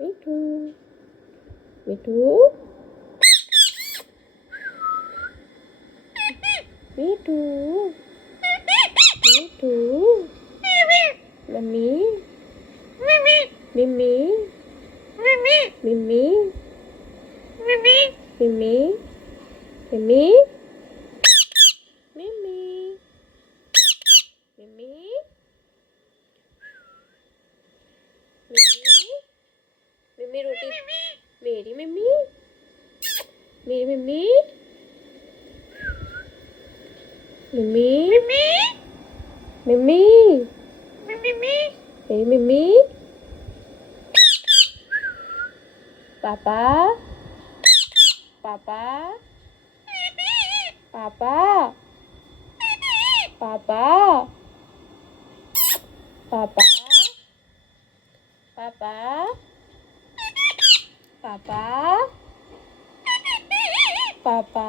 Mithu Mithu Mithu Mithu mummy মিমি মিমি মিমি মিমি মিমি मिमी मिमी मिमी रोटी मेरी मिमी मेरी मिमी मिमी मिमी मेरी मिमी पापा पापा पापा पापा पापा पापा पापा पापा